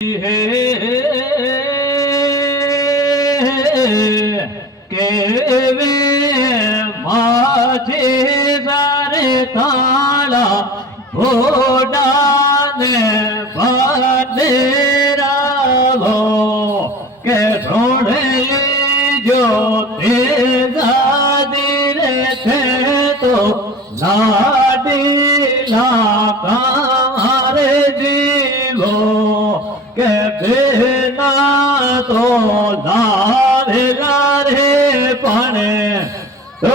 કેવે માથે સારે થાળા ભોડાને ભાડેરાવો કે છોડે જો તે દાદી રે તો લાડીલા કારે જીવો કે બેના તો લારે લારે પણ તો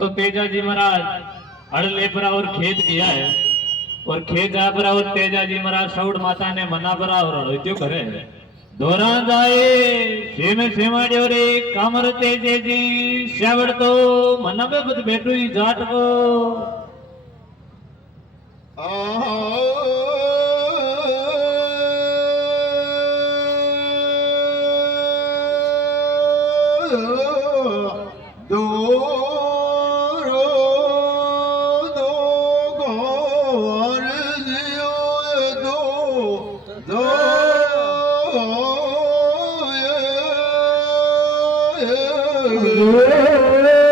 तो तेजा जी महाराज हड़ ले पर और खेत किया है और खेत जा पर और तेजा जी महाराज सौड़ माता ने मना पर और ऋतु करे दोरा जाए सेम सेमाड़ियो रे कामर तेजे जी श्यावड़ तो मना में बद बैठो ही जाट को Yeah.